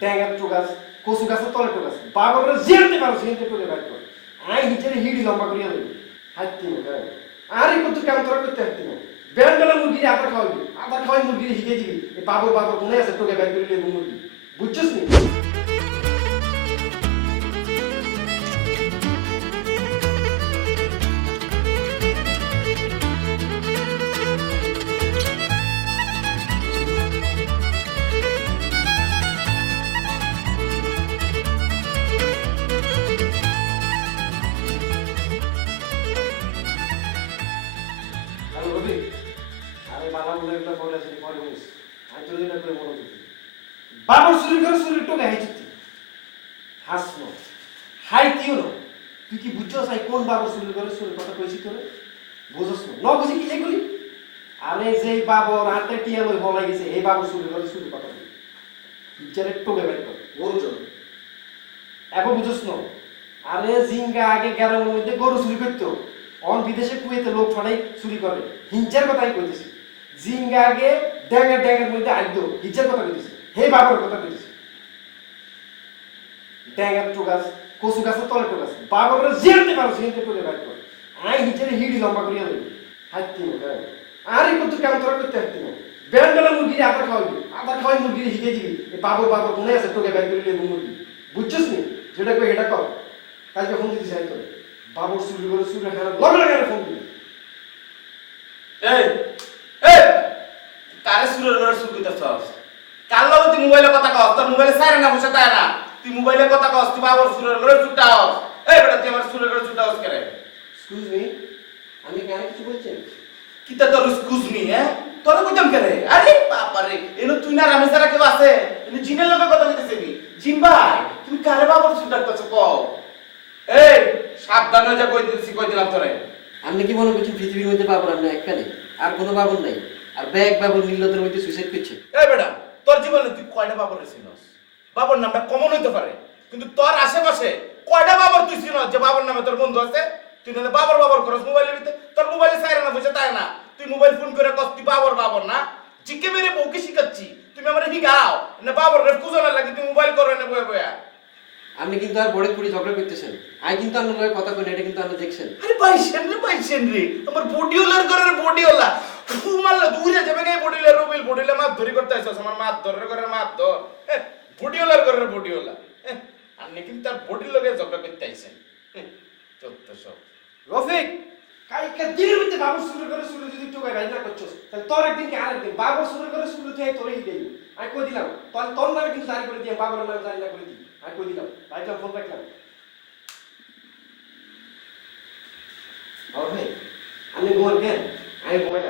ট্যাঙ্গার গাছ কচু গাছের তলে টোকাস বাবরে জিয়াতে পারো জিয়াতে করে বাইর কর। আই হিচেরে হিড়ি লম্বা করিয়া লই হাতি না গায় আরে কত কাম তোরা করতে হাইতি না ব্যান্ডলা মুরগি আবার খাওয়াবি। আবার খাওয়াই মুরগি হিকে দিবি। এই বাবর বাবর কোনে আছে তোকে বাইর করে লইব মুরগি। বুঝছিস নি? পরে করে মনে বাবার টোকে হাসনো। না তুই কি বুঝছস আই কোন বাবার কথা কইছি তোরে? বুঝছস না। ন বুঝি কি এগুলি আরে বাবর হাতে টিয়া লই গেছে এই বাবর কথা কই। বিচারে টোকে বের কর। গরুজন এখন বুঝছস না। আরে জিঙ্গা আগে গ্রামের মধ্যে গরু চুরি করতো। অন বিদেশে কুয়েতে লোক ছড়াই চুরি করে। হিংচার কথাই কইতেছি। জিঙ্গা আগে ড্যাঙের ড্যাঙের মধ্যে আইতো হিংচার কথা কইতেছি। হে বাবার কথা কইতেছি। ড্যাঙের টোকাস কচু গাছের তলে টোকাস বাবার জিয়াতে পারো জিয়াতে করে বাইর কর। আই হিংচারে হিড়ি লম্বা করিয়া লই হাইতি গায় আরে কত কাম তোরা করতে হাইতি না ব্যান্ডলা মুরগি আবার খাওয়াবি। আবার খাওয়াই মুরগি হিকে দিবি। এই বাবর বাবর কোনে আছে তোকে বাইর করে লইব মুরগি। বুঝছিস নি? যেটা কই এটা কর। কালকে ফোন দিতে চাই তোর বাবর চুরি করে চুরি খারাপ লগে লগে ফোন দিবি। এই এই কারে সুরের ঘরে সুর কইতাছস কাল লগে তুই মোবাইলে কথা কস তোর মোবাইলে সাইরে না বসে তাই না? তুই মোবাইলে কথা কস তুই বাবার সুরের ঘরে ছুটাওস এই বেটা তুই আমার সুরের ঘরে ছুটাওস করে এক্সকিউজ মি আমি কেন কিছু বলছেন কিতা তোর এক্সকিউজ মি হ্যাঁ? তোর কইতাম করে আরে বাবা রে এনো তুই না রামেশ দ্বারা কেউ আছে? এনো জিনের লগে কথা কইতেছিস নি জিন ভাই তুমি কারে বাবার সুর ডাকতেছ কও? এই সাবধান হয়ে যা কই দিছি কই দিলাম তোরে। আপনি কি মনে করছেন পৃথিবীর মধ্যে বাবর আপনি একখানে? আর কোনো বাবর নাই। আর ব্যাগ বাবর নীলদের মধ্যে সুইসাইড করছে। এই বেটা তোর জীবনে তুই কয়টা বাবর ছিলস বাবর নামটা কমন হইতে পারে। কিন্তু তোর আশেপাশে কয়টা বাবার তুই ছিল যে বাবার নামে তোর বন্ধু আছে? তুই নাহলে বাবর বাবার করস মোবাইলের ভিতরে তোর মোবাইলে সাইরে না বুঝে তাই না? তুই মোবাইল ফোন করে কস তুই বাবার বাবর না? জিকে মেরে বউকে শিখাচ্ছি। তুমি আমার শিখাও। না বাবর রে কুজনের লাগে তুই মোবাইল করো না বয়ে বয়া। আপনি কিন্তু আর বড় পুরি ঝগড়া করতেছেন। আমি কিন্তু আপনার লগে কথা কই না এটা কিন্তু আপনি দেখছেন। আরে পাইছেন রে পাইছেন রে। আমার বডিওলার ঘরের বডিওলা ফু মারলে দূরে যাবে গাই বডিওলা রবিল বডিওলা মাছ ধরি করতে আইছস আমার মাছ ধরে ঘরের মাছ ধর বডিওলার ঘরের বডিওলা। আপনি কিন্তু তার বডির লগে ঝগড়া করতে আইছেন। চোদ্দ সব। রফিক, কালকে দিনের মধ্যে বাবর চুরি করে চুরি যদি বাইর না করছস, তাহলে তোর একদিন কি আরেকদিন বাবর চুরি করে চুরি তুই তোরই দেই আমি কই দিলাম? তাহলে তোর নামে কিন্তু জারি করে দিয়ে বাবরের নামে জারি না করে দিই। আমি কই দিলাম? রাখলাম ফোন রাখলাম। আর আমি ঘুমান কেন? আমি ঘুমাই